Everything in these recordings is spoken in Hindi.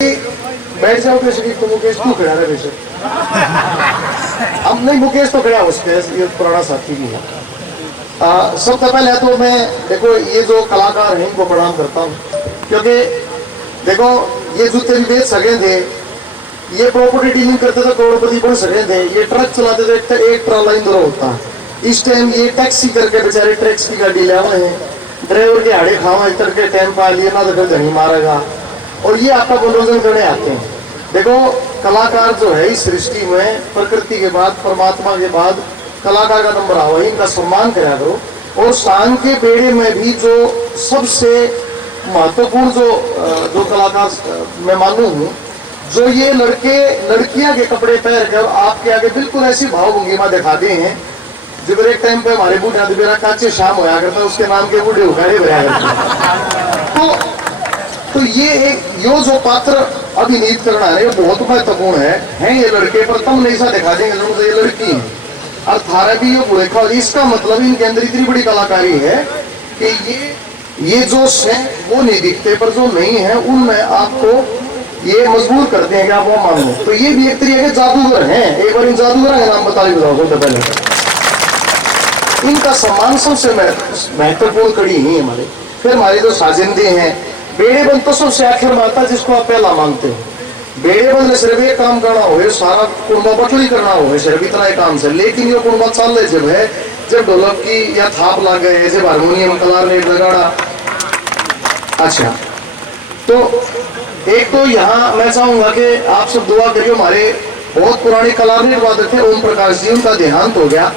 बैठ जाओ बेशक, तो मुकेश तू खड़ा है बेशक। अब नहीं, मुकेश तो खड़ा उसके, ये पुराना साथी भी है। सबसे पहले तो मैं देखो ये जो कलाकार हैं इनको प्रणाम करता हूँ, क्योंकि देखो ये जूते भी बेच सके थे, ये प्रॉपर्टी डीलिंग करते थे, करोड़पति बन सके थे, ये ट्रक चलाते थे, एक ट्रॉला इंदौर होता। इस टाइम ये टैक्सी करके बेचारे टैक्स की गाड़ी ले हुए हैं, ड्राइवर के हाड़े खावा इतर के टाइम पा लिए ना तो फिर धनी मारेगा, और ये आपका मनोरंजन करने आते हैं। देखो कलाकार जो है इस सृष्टि में प्रकृति के बाद, परमात्मा के बाद कलाकार का नंबर आओ, इनका सम्मान करा करो। और सांग के बेड़े में भी जो सबसे महत्वपूर्ण जो कलाकार मैं मानू हूँ, जो ये लड़के लड़कियां के कपड़े पहन कर आपके आगे बिल्कुल ऐसी भावभंगिमा दिखाते हैं, जब एक टाइम पे हमारे बूढ़ा मेरा काचे शाम होया करता, उसके नाम के बूढ़े उखाड़े बनाया करते। तो ये एक यो जो पात्र अभिनीत करना है ये बहुत महत्वपूर्ण है ये लड़के, पर तुम नहीं सा दिखा देंगे लोग ये लड़की है, और थारा भी ये बुढ़ेखा। इसका मतलब इनके अंदर इतनी बड़ी कलाकारी है कि ये जो है वो नहीं दिखते, पर जो नहीं है उनमें आपको ये मजबूर करते हैं कि आप वो मान लो। तो ये भी एक तरीके के जादूगर हैं। एक बार इन जादूगर का नाम बता सबसे पहले। इनका सम्मान सबसे महत्वपूर्ण कड़ी ही हमारे। फिर हमारे जो साजिंदे हैं, बेड़ेबंद तो सबसे आखिर में आता है, जिसको आप पहला मानते हैं। बेड़ेबंद ने सिर्फ एक काम करना हो, सारा कुंबा बटली करना हो, सिर्फ इतना ही काम से। लेकिन ये कुंबा चल रहे जब है, जब ढोलक की या थाप लग गए, जब हारमोनियम क्लारनेट लगाड़ा। अच्छा, तो एक तो यहाँ मैं चाहूंगा कि आप सब दुआ करिए। हमारे बहुत पुराने क्लारनेट वादक थे ओम प्रकाश जी, उनका देहांत हो गया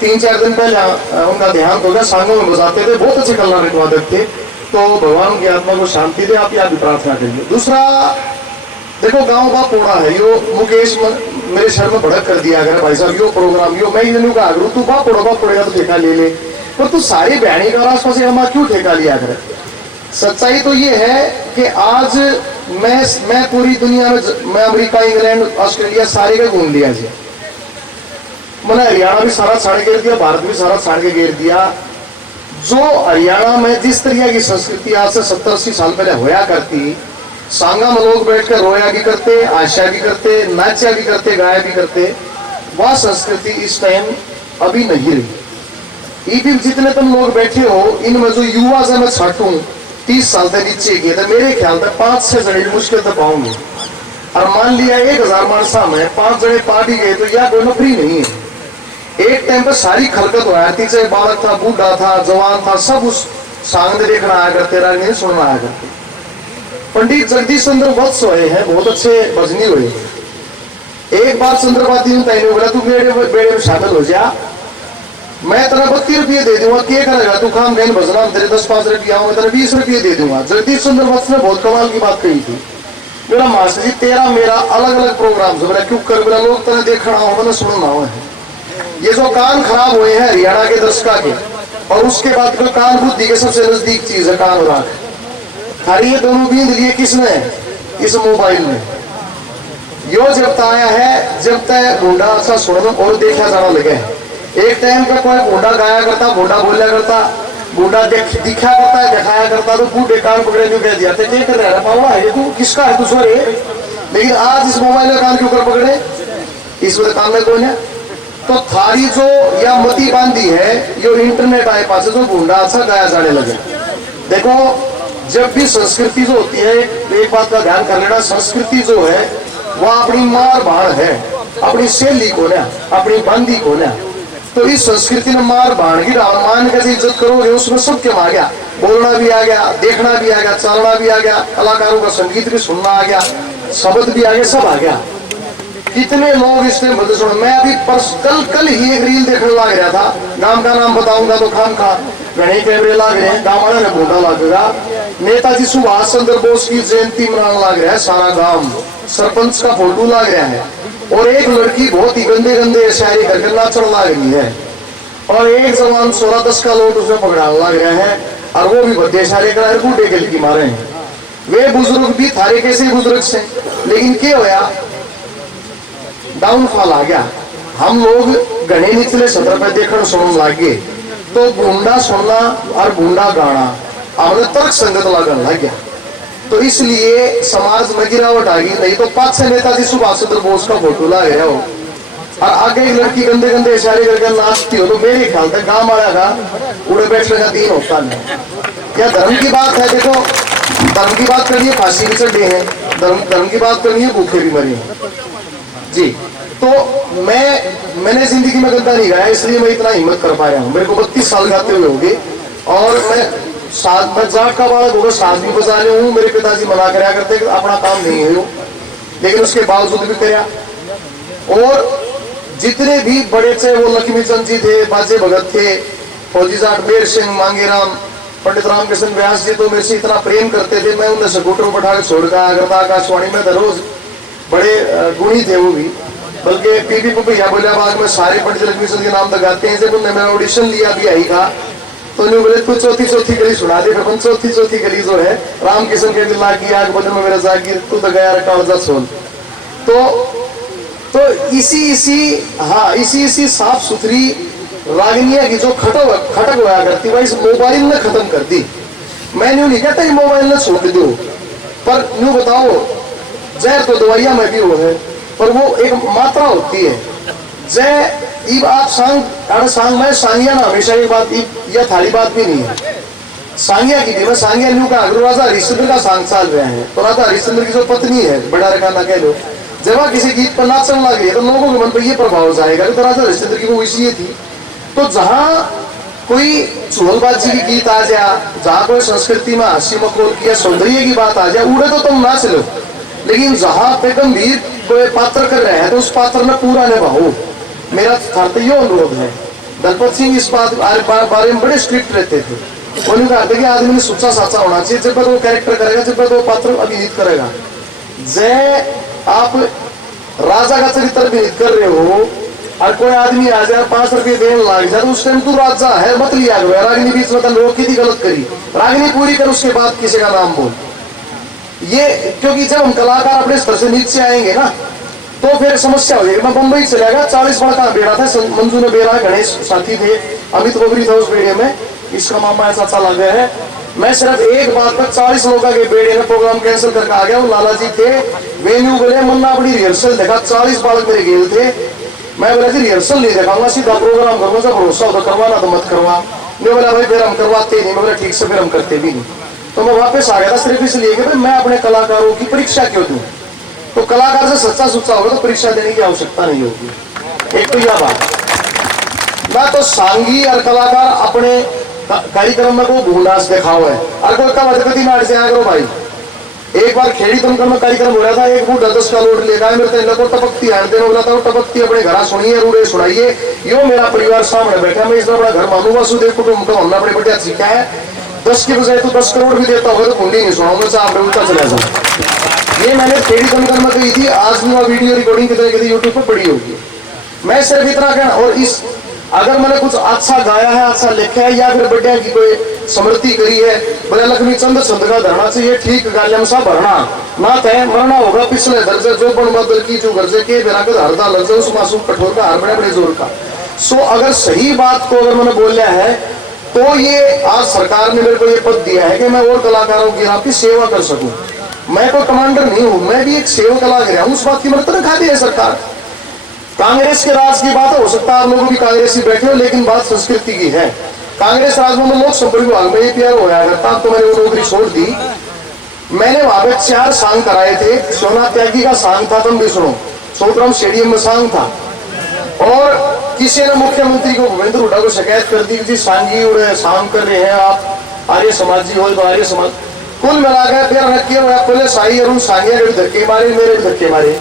3-4 दिन पहले, उनका देहांत हो गया। सांगों में बजाते थे, बहुत अच्छे क्लारनेट वादक थे। तो भगवान की आत्मा को शांति दे, आप यहाँ भी प्रार्थना करिए। दूसरा देखो गांव का पोड़ा है यो, मुकेश मेरे शहर में भड़क कर दिया अगर भाई साहब यो प्रोग्राम यो, मैं इन्हों का आग्रह तू बाप पड़ेगा तो ठेका ले ले, पर तू सारी बहनी का आसपास हमारा क्यों ठेका लिया करे। सच्चाई तो ये है कि आज मैं पूरी दुनिया में, मैं अमेरिका, इंग्लैंड, ऑस्ट्रेलिया सारे का घूम लिया जी। मैंने हरियाणा भी सारा छाड़ घेर दिया, भारत भी सारा छाड़ के घेर दिया। जो हरियाणा में जिस तरह की संस्कृति आज से 70-80 साल पहले होया करती, सांगा में लोग बैठकर रोया भी करते, आशा भी करते, नाचा भी करते, गाया भी करते, वह संस्कृति इस टाइम अभी नहीं रही। ये जितने तुम लोग बैठे हो, इनमें जो युवा से मैं छाटू 30 साल तक नीचे गए तो मेरे ख्याल तक 5-6 जने मुश्किल तक पाऊंगे। और मान लिया 1000 मानसा में 5 जने पा भी गए तो यह कोई नौकरी नहीं है। एक टाइम पर सारी खलकत हुआ थी, चाहे बालक था, बूढ़ा था, जवान था, सब उस सांग में देखना आया करते, राग सुनना आया करते। पंडित जगदीश चंद्र वत्स हुए हैं, बहुत अच्छे भजनी हुए। एक बार चंद्रपाती तैने बोला तू बेड़े में शामिल हो जा, मैं तेरा 32 रुपये दे दूंगा, क्या करेगा तू काम गहन भजना, तेरे 10-5 रुपया मैं तेरा 20 रुपये दे दूंगा। जगदीश चंद्र वत्स ने बहुत कमाल की बात कही थी, मेरा मास्टर जी तेरा मेरा अलग अलग प्रोग्राम से, क्यों कर मेरा लोग तेरा देखना हो, मैंने सुनना हो। ये जो कान खराब हुए हैं हरियाणा के दर्शका के, और उसके बाद का कान बुद्धि के सबसे नजदीक चीज है कान और आंख। खाली ये दोनों बींद लिए किसने, इस मोबाइल में। यो जब आया है, जब तक भूडा अच्छा सुन और देखा जाना लगे। एक टाइम का कोई भूडा गाया करता, भूडा बोलिया करता, बूढ़ा दिखा करता है, दिखाया करता, तो बूढ़े कान पकड़े क्यों कह दिया क्या कर रहा है पावड़ा है तू, किसका है तू सोरे। लेकिन आज इस मोबाइल का कान क्यों कर पकड़े, इसमें काम में कौन है। तो थारी जो या मती बांधी है, यो इंटरनेट आए पास जो बूढ़ा अच्छा गाया जाने लगे। देखो जब भी संस्कृति जो होती है, एक बात का ध्यान कर लेना, संस्कृति जो है वह अपनी मार भाड़ है, अपनी शैली को ना, अपनी बांधी को ना। तो इस संस्कृति में मार भाड़ की मान कैसे इज्जत करोगे, उसमें सब क्यों आ गया, बोलना भी आ गया, देखना भी आ गया, चलना भी आ गया, कलाकारों का संगीत भी सुनना आ गया, शब्द भी आ गया, सब आ गया। कितने लोग इसमें मतलब सुन, मैं अभी कल ही एक रील देखने लग रहा था, गांव का नाम बताऊंगा तो खाम खा घने कैमरे लग रहे हैं, गाँव वाले ने भूटा लगेगा। नेताजी सुभाष चंद्र बोस की जयंती मनाने लग रहा है सारा गांव, सरपंच का फोटो लग रहा है, और एक लड़की बहुत ही गंदे गंदे शायरी करके नाचने लग रही है, और एक जवान 16-10 का लोट उसमें पकड़ाने लग रहे हैं, और वो भी बद्दे इशारे करा है, बूढ़े गल की मारे हैं। वे बुजुर्ग भी थारे कैसे बुजुर्ग से, लेकिन क्या होया, डाउनफॉल आ गया। हम लोग घने निचले सत्र पे देखने सुनने लगे, तो बूंदा सुनना और बूंदा गाना हमने तर्क संगत लगन लग गया। तो इसलिए समाज में गिरावट आ गई। नहीं तो 5 नेताजी सुभाष चंद्र बोस का फोटो ला गया हो और आगे एक लड़की गंदे गंदे इशारे करके नाचती हो, तो मेरे ख्याल तक गांव आया का उड़े बैठने का 3 होता नहीं। क्या धर्म की बात है? देखो, धर्म की बात करनी है, फांसी भी चढ़े हैं, धर्म की बात करनी है, भूखे भी मरे हैं जी। तो मैंने जिंदगी में गंदा नहीं गाया, इसलिए मैं इतना हिम्मत कर पाया हूँ। मेरे को 32 साल गाते हुए होंगे और मैं जाट का बालक होगा, साज भी बजा रहे हूँ। मेरे पिताजी मना कराया करते कि अपना काम नहीं है वो, लेकिन उसके बावजूद भी कराया। और जितने भी बड़े थे, वो लक्ष्मी चंद जी थे, बाजे भगत थे, फौजी जाट मेर सिंह, मांगेराम, पंडित रामकृष्ण व्यास जी तो मेरे से इतना प्रेम करते थे, मैं उन्हें स्कूटर पर बैठा के छोड़ कर आया करता आकाशवाणी में रोज। बड़े गुणी थे वो भी, बल्कि पीपी भैया बोलियाबाग में सारे पंडित लक्ष्मी चंद के नाम तक गाते हैं। जब उन्होंने मेरा ऑडिशन लिया भी आई का, तो उन्हें बोले तू चौथी गली सुना दे। फिर चौथी गली जो है रामकिशन के दिल की आग बदन में मेरा जागीर, तू तो गया कालजा छोल। तो इसी साफ सुथरी रागनिया की जो खटक होया करती वह इस मोबाइल ने खत्म कर दी। मैं नहीं कहता कि मोबाइल ने छोड़ दो, पर यूं बताओ, जहर तो दवाइयां में भी वो है, पर वो एक मात्रा होती है। जय इब आप सांग में सांगिया ना हमेशा एक बात यह थाली बात भी नहीं है सांगिया की भी। मैं सांगिया न्यू का राजा हरिश्चंद्र का सांग चाल रहे हैं, तो राजा हरिश्चंद्र की जो पत्नी है, बड़ा रखाना कह लो, जब वह किसी गीत पर नाचने लगे तो लोगों के मन पर यह प्रभाव जाएगा कि तो राजा हरिश्चंद्र की वो इसलिए थी। तो जहां कोई चुहलबाजी की गीत आ जाए, जहां कोई संस्कृति में हंसी मखौल की सौंदर्य की बात आ जाए, उड़े तो तुम नाच लो, लेकिन जहां पे गंभीर कोई पात्र कर रहे हैं तो उस पात्र में पूरा निभाओ। मेरा यो अनुरोध है। दलपत सिंह इस बारे में बड़े स्ट्रिक्ट रहते थे। उन्होंने कहा कि आदमी ने सोचा साचा होना चाहिए, जब वो कैरेक्टर करेगा, जब वो पात्र अभिनीत करेगा। जय आप राजा का चरित्र अभिनीत कर रहे हो और कोई आदमी आ जाए 5 रुपये देने लग जाए, तो उस टाइम तू राजा है मत लिया करो। रागिनी बीच में रोकी थी, गलत करी, रागिनी पूरी कर, उसके बाद किसी का नाम बोल। ये क्योंकि जब हम कलाकार अपने स्तर से नीचे आएंगे ना, तो फिर समस्या हो जाएगी। मैं बंबई चला गया, 40 बड़ा का बेड़ा था, मंजू ने बेड़ा, गणेश साथी थे, अमित गोबरी था उस बेड़े में, इसका मामा ऐसा चला गया है। मैं सिर्फ एक बात पर 40 लोगों के बेड़े में प्रोग्राम कैंसिल करके आ गया। वो लाला जी थे, वेन्यू बोले मन्ना बड़ी रिहर्सल देखा, 40 बालक मेरे गेल थे। मैं बोला जी रिहर्सल नहीं दिखाऊंगा, सीधा प्रोग्राम करूंगा, जब भरोसा होता करवाना तो मत करवा। नहीं बोला भाई फिर हम करवाते नहीं। मैं बोला ठीक से, फिर हम करते भी नहीं। तो मैं वापस आ गया था सिर्फ इसलिए कि भाई मैं अपने कलाकारों की परीक्षा क्यों दूं। तो कलाकार से सच्चा सुच्चा होगा तो परीक्षा देने की आवश्यकता नहीं होगी। एक तो यह बात ना, तो सांगी और कलाकार अपने कार्यक्रम में को भूनाश दिखाओ है और कोई कब अधिपति नाट से आया करो भाई। एक बार खेड़ी दमकल में कार्यक्रम हो रहा था, एक बूढ़ा 10 का लोट लेकर आया, मेरे को टपकती आनते बोला था, टपकती अपने घर सुनिए, रूड़े सुनाइए, यो मेरा परिवार सामने बैठा, मैं इसमें अपना घर मानू वासुदेव कुटुंब का हमने बड़े बढ़िया सीखा है। 10 के बजाय तो 10 करोड़ भी देता होगा तो कुंडी नहीं सुनाऊंगा, चाहे उल्टा चला जाए। ये मैंने खेड़ी दमकल में कही थी, आज भी वह वीडियो रिकॉर्डिंग कितने की यूट्यूब पर पड़ी होगी। मैं सिर्फ इतना कहना, और इस अगर मैंने कुछ अच्छा गाया है, अच्छा लिखा है, या फिर बढ़िया की कोई स्मृति करी है, बोले लक्ष्मी चंद संत का धरना चाहिए, ठीक गालियम सा भरना ना तय मरना होगा पिछले दर्जे, जो बन बदल की जो गर्जे के बिना के हरदा लग जाए, उस मासूम कठोर का हार बड़े बड़े जोर का। सो अगर सही बात को अगर मैंने बोला है, तो ये आज सरकार ने मेरे को ये पद दिया है कि मैं और कलाकारों की आपकी सेवा कर सकूं। मैं कोई कमांडर नहीं हूं, मैं भी एक सेवक कलाकार हूं। उस बात की मदद खा दी है सरकार। कांग्रेस के राज की बात हो सकता है आप लोगों की कांग्रेसी बैठे हो, लेकिन बात संस्कृति की है। कांग्रेस राज में लोक संपर्क विभाग में APR होया करता, तो मैंने वो नौकरी छोड़ दी। मैंने वहां पे 4 सांग कराए थे। सोना त्यागी का सांग था, तुम भी सुनो, सोतराम स्टेडियम में सांग था। और किसी ने मुख्यमंत्री को भूपेंद्र हुड्डा को शिकायत कर दी कि सांगी उड़े सांग कर रहे हैं आप, आर्य समाजी हो तो आर्य समाज। कुल मिलाकर फिर रखिए बोले शाही अरुण सांगिया के धक्के मारे, मेरे भी धक्के मारे।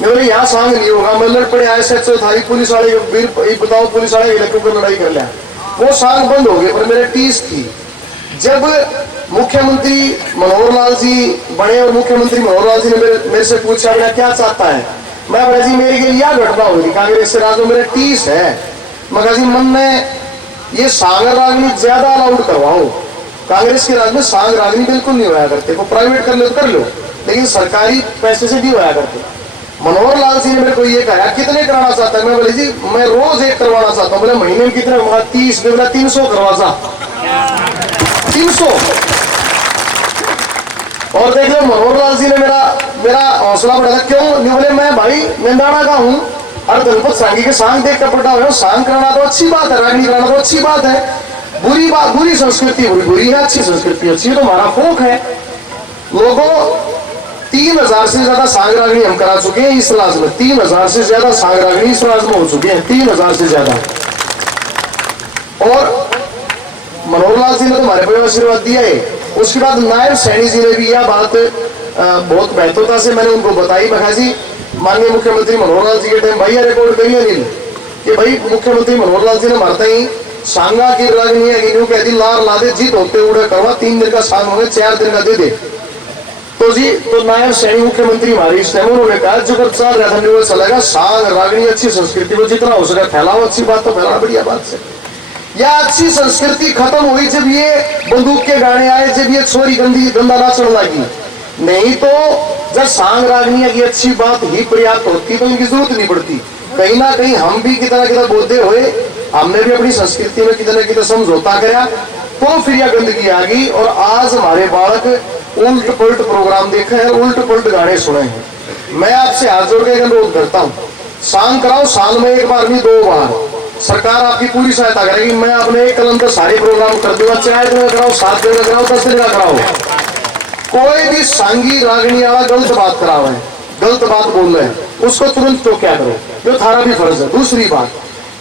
मैं बोले यहाँ सांग नहीं होगा, मैं लड़ पड़े SHO था, पुलिस वाले बताओ पुलिस वाले इलाकों पर लड़ाई कर लिया, वो सांग बंद हो गए। पर मेरे टीस थी। जब मुख्यमंत्री मनोहर लाल जी बने और मुख्यमंत्री मनोहर लाल जी ने मेरे से पूछा मेरा क्या चाहता है, मैं बोला जी मेरे के लिए घटना होगी कांग्रेस से राज में मेरे टीस है। मगर जी मन में ये सांग रागनी ज्यादा अलाउड करवाओ। कांग्रेस के राज में सांग रागनी बिल्कुल नहीं होया करते, वो प्राइवेट कर लो तो कर लो, लेकिन सरकारी पैसे से नहीं होया करते। मनोहर लाल जी ने मेरे को ये कहा कितने कराना चाहता है, मैं बोले जी मैं रोज एक करवाना चाहता हूँ। बोले महीने में कितने, 30, बोला 300 करवा सा 300। और देख लो मनोहर लाल जी ने मेरा हौसला बढ़ाया। क्यों नहीं बोले, मैं भाई निंदाना का हूँ और दलपत सांगी के सांग देख कर पटा हुआ। सांग कराना तो अच्छी बात है, रागनी कराना तो अच्छी बात है। बुरी बात, बुरी संस्कृति बुरी है, अच्छी संस्कृति अच्छी है, तो हमारा फोक है। लोगों 3000 से ज्यादा सांग रागनी हम करा चुके हैं इस राज में। 3000 से ज्यादा सांग रागनी इस राज में हो चुके हैं, 3000 से ज्यादा। और मनोहर लाल जी ने तो हमारे पर आशीर्वाद दिया है। उसके बाद नायब सैनी जी ने भी यह बात बहुत बेहतरता से मैंने उनको बताई। मैं जी माननीय मुख्यमंत्री मनोहर लाल जी के टाइम भैया रिकॉर्ड करिए नहीं कि भाई मुख्यमंत्री मनोहर लाल जी ने मारता ही सांगा की रागनी है कि कहती लार ला दे जीत होते उड़े करवा, 3 दिन का सांग होंगे 4 दिन का दे दे। तो जी तो नायब सैनी मुख्यमंत्री हमारी इस टाइम उन्होंने कहा जो कर चल रहा था चलेगा, सांग रागनी अच्छी संस्कृति को जितना हो सके फैलाओ। अच्छी बात तो फैलाना बढ़िया बात से। या अच्छी संस्कृति खत्म हुई जब ये बंदूक के गाने आए, जब ये छोरी गंदा नाचने लगी। नहीं तो जब सांग रागनी की अच्छी बात ही पर्याप्त होती तो इनकी जरूरत नहीं पड़ती। कहीं ना कहीं हम भी कितना बोधे हुए, हमने भी अपनी संस्कृति में कितना समझौता कराया, तो फिर यह गंदगी आ गई। और आज हमारे बालक उल्ट पुलट प्रोग्राम देखे हैं, उल्ट पुलट गाने सुने हैं। मैं आपसे हाथ जोड़ के अनुरोध करता हूँ, सांग कराओ साल में 1 बार नहीं 2 बार। सरकार आपकी पूरी सहायता करेगी। मैं अपने एक कलम पर सारे प्रोग्राम कर दूंगा, 4 दिन कराओ, 7 दिन कराओ, 10 दिन का कराओ। कोई भी सांगी रागनी वाला गलत बात कराओ है, गलत बात बोल रहे हैं, उसको तुरंत तो क्या करो, जो थारा भी फर्ज है। दूसरी बात,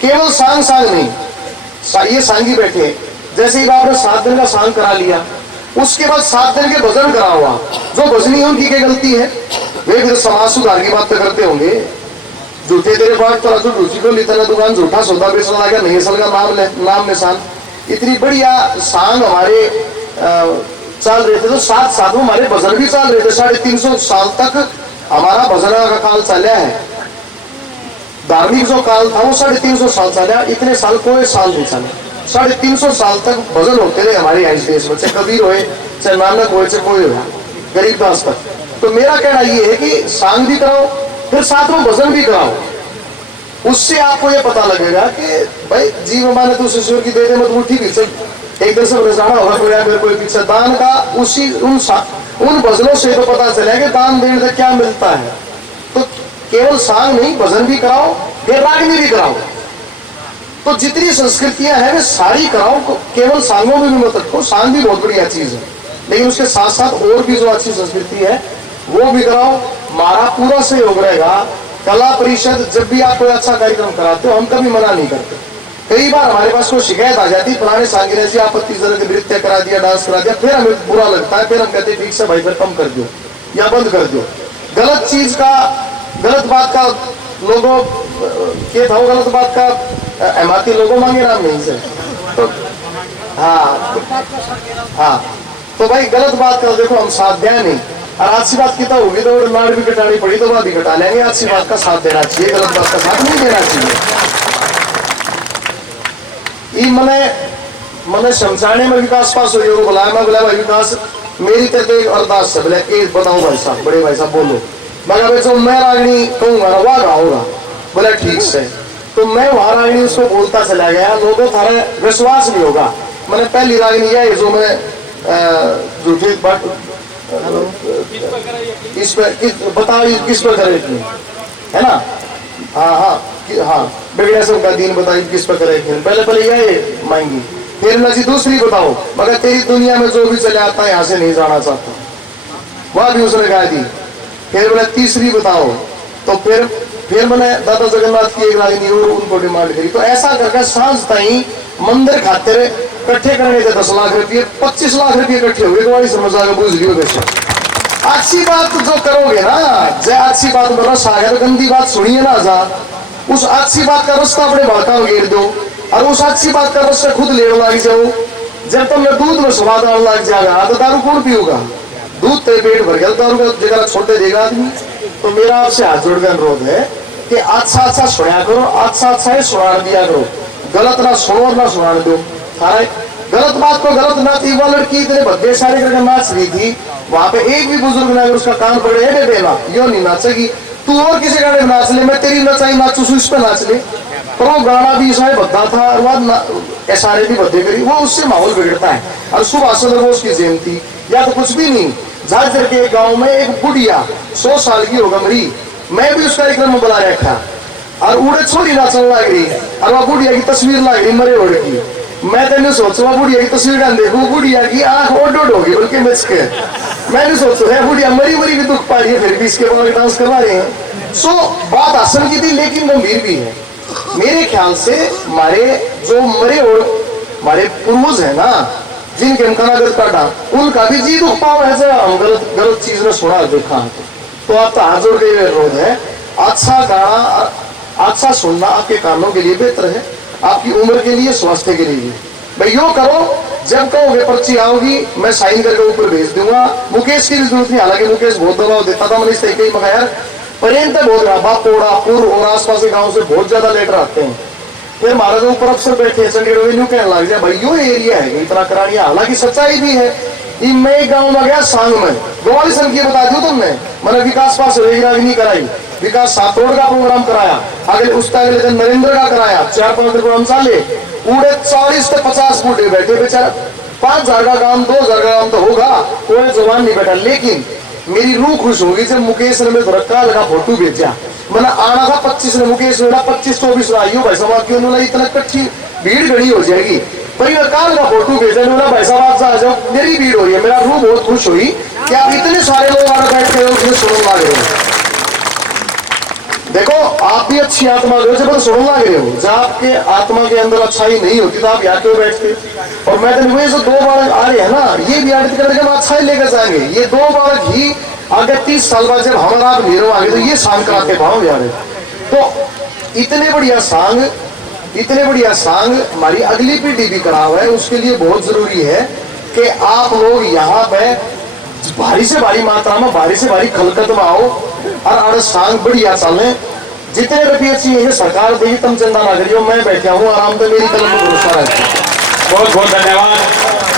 केवल सांग नहीं, ये सांगी बैठे जैसे ही आपने 7 दिन का सांग करा लिया, उसके बाद 7 दिन के भजन कराओ आप। जो भजनी है उनकी क्या गलती है? वे भी तो समाज सुधार की बात तो करते होंगे। झूठे तेरे बाट तो राजू रुचि को लिखा दुकान झूठा सौदा बेचने लगा, नहीं सल का नाम निशान। इतनी बढ़िया सांग हमारे चल रहे थे, तो साथ में हमारे भजन भी चल रहे थे। 350 साल तक हमारा भजन का काल चला है। धार्मिक जो काल था वो 350 साल चला। इतने साल कोई साल नहीं चला। 350 साल तक भजन होते रहे हमारे यहाँ इस देश में, चाहे कबीर होए, चाहे नानक होए, चाहे कोई हो, गरीबदास तक। तो मेरा कहना ये है कि सांग भी कराओ, फिर साथ में भजन भी कराओ। उससे आपको ये पता लगेगा कि भाई जीव माने तो ईश्वर की दे दे मत उठी भी चल एक दिन से रजाना होगा कोई पीछे दान का। उसी उन भजनों से तो पता चला कि दान देने से क्या मिलता है। तो केवल सांग नहीं, भजन भी कराओ, फिर रागनी भी कराओ। तो जितनी संस्कृतियां हैं वे सारी कराओ, केवल सांगों में भी मत रखो। सांग भी बहुत बढ़िया चीज है, लेकिन उसके साथ साथ और भी जो अच्छी संस्कृति है वो भी कराओ। हमारा पूरा सहयोग रहेगा। कला परिषद जब भी आप कोई अच्छा कार्यक्रम कराते हो, हम कभी मना नहीं करते। कई बार हमारे पास कोई शिकायत आ जाती, पुराने सांगी ने आपत्तिजनक नृत्य करा दिया, डांस करा दिया, फिर हमें बुरा लगता है। फिर हम कहते हैं ठीक से भाई फिर कम कर दो या बंद कर दो। गलत चीज का, गलत बात का लोगों के था, गलत बात का अहमाती लोगों मांगे नाम नहीं से। तो हाँ तो भाई गलत बात का देखो हम साथ दें नहीं। और अच्छी बात की तो होगी तो नाड़ भी कटानी पड़ी तो बात भी कटा लेंगे। अच्छी बात का साथ देना चाहिए, गलत बात का साथ नहीं देना चाहिए। मैंने शमशाने में विकास पास हो गया, बुलाया, मैं बोला भाई विकास मेरी तरफ एक अरदास है। बोले एक बताओ भाई साहब, बड़े भाई साहब बोलो। मैं रागनी कहूंगा ना वहां गाऊंगा। बोला ठीक से। तो मैं वहां रागनी उसको बोलता चला गया, लोगों थारा विश्वास नहीं होगा। मैंने पहली रागनी है जो मैं झूठी बात इस पर बताओ, किस पर करे है ना। हाँ बिगड़े से उनका दीन बताइए किस पर करे। पहले यह मांगी, फिर मैं जी दूसरी बताओ, मगर तेरी दुनिया में जो भी चले आता है यहाँ से नहीं जाना चाहता, वह भी उसने कहा दी। फिर मैंने तीसरी बताओ, तो फिर मैंने दादा जगन्नाथ की एक रागनी और उनको डिमांड करी। तो ऐसा करके सांझ ताई मंदिर खातिर इकट्ठे करने थे 10 लाख रुपये, 25 लाख रुपये इकट्ठे हुए। तुम्हारी समझ आगे बुझ लियो। अच्छी बात जो करोगे ना, जय अच्छी बात बोलो, सागर गंदी बात सुनिए ना आजाद, उस अच्छी बात का रास्ता अपने भाका में घेर दो और उस अच्छी बात का रास्ता खुद लेने लग जाओ। जब तुमने दूध में स्वाद आने लग जाएगा तो दारू कौन पियोगा? दूध तेरे पेट भर गया, दारू का जगह छोड़ते देगा आदमी। तो मेरा आपसे हाथ जोड़ कर अनुरोध है कि अच्छा सुना करो, अच्छा ही सुना दिया करो, गलत ना सुनो और ना सुना दो। सारे गलत बात को गलत ना थी। वो लड़की इतने भद्दे सारे करके नाच रही थी, वहां पे एक भी बुजुर्ग ने उसका कान पकड़े है बेला यो नहीं नाचेगी, तू और किसी गाने में नाच ले, मैं तेरी नचाई नाचू इस पे नाच ले। पर वो गाना भी इसमें भद्दा था और वह इशारे भी भद्दे करी, वो उससे माहौल बिगड़ता है। और सुबह से वो उसकी जयंती या तो कुछ भी नहीं, झाझर के एक गांव में एक बुढ़िया 100 साल की होगा मरी, मैं भी उस कार्यक्रम में बुला रखा और उड़े छोरी नाचने लग रही और वह बुढ़िया की तस्वीर लग रही मरे ओढ़ की। मैं तेने सोचा बुढ़िया की तस्वीर डाल देखू, बुढ़िया की आंख ओड होगी बल्कि मिच के मैंने सोचा है बुढ़िया मरी मरी भी दुख पा रही है, फिर भी इसके बाद डांस करवा रहे हैं। सो बात आसन की थी लेकिन गंभीर भी है। मेरे ख्याल से हमारे जो मरे और हमारे पूर्वज है ना, जिनके हम कनागत काटा, उनका भी जी दुख पाव है। हम गलत चीज ने सुना देखा तो आप तो हाथ जोड़ के विरोध है। अच्छा गाना अच्छा सुनना आपके कानों के लिए बेहतर है, आपकी उम्र के लिए, स्वास्थ्य के लिए। भाई यो करो, जब कहोगे पर्ची आओगी मैं साइन करके ऊपर भेज दूंगा। मुकेश की भी जरूरत नहीं, हालांकि मुकेश बहुत दबाव देता था, मैंने इस तरीके ही मगा यार पर्यंत बहुत रहा बापोड़ा पूर्व और आसपास के गाँव से बहुत ज्यादा लेटर आते हैं। फिर हमारा जो ऊपर अफसर बैठे हैं चंडीगढ़ वेन्यू कहने लग जाए भाई यो एरिया है इतना करानी, हालांकि सच्चाई भी है। मैं एक गाँव में गया सांग में, गोवाली सन की बता दू तुमने, मैंने विकास पास नहीं कराई, विकास सातोड़ का प्रोग्राम कराया, अगले उसका अगले दिन नरेंद्र का कराया, 4-5 प्रोग्राम चाले, पूरे 40 से 50 बूढ़े बैठे बेचारा। 5,000 का काम 2,000 का काम तो होगा, कोई जवान नहीं बैठा। लेकिन मेरी रूह खुश होगी जब मुकेश ने मेरे काल का फोटो भेजा। मैंने आना था 25 ने, मुकेश ने 25-24 आइयो भाई साहब क्यों नहीं, इतना कट्ठी भीड़ घड़ी हो जाएगी, पर काल का फोटो भेजा ना भाई साहब आ जाओ, मेरी भीड़ हो रही है। मेरा रूह बहुत खुश हुई कि आप इतने सारे लोग आना बैठ के उसमें सुनने लग रहे हो। देखो आप भी अच्छी आत्मा जो जब सुनने लग रहे हो, जब आपके आत्मा के अंदर अच्छाई नहीं होती तो आप यहाँ क्यों बैठते। और मैं तो वही जो 2 बालक आ रहे हैं ना, ये भी आड़ती करके हम अच्छा ही लेकर जाएंगे। ये 2 बालक ही आगे 30 साल बाद जब हमारा आप हीरो आगे तो ये सांग कराते पाओगे यार। तो इतने बढ़िया सांग हमारी अगली पीढ़ी भी करा हुआ है, उसके लिए बहुत जरूरी है कि आप लोग यहाँ पे भारी से भारी मात्रा में, भारी से भारी खलकत में आओ और सांग बढ़िया चले। जितने रुपये चाहिए सरकार देगी, तुम चिंता ना करियो, मैं बैठा हूँ आराम से, मेरी कलम में भरोसा है। बहुत बहुत धन्यवाद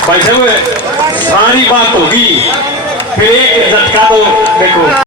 भाई साहब, सारी बात होगी फिर एक झटका तो देखो।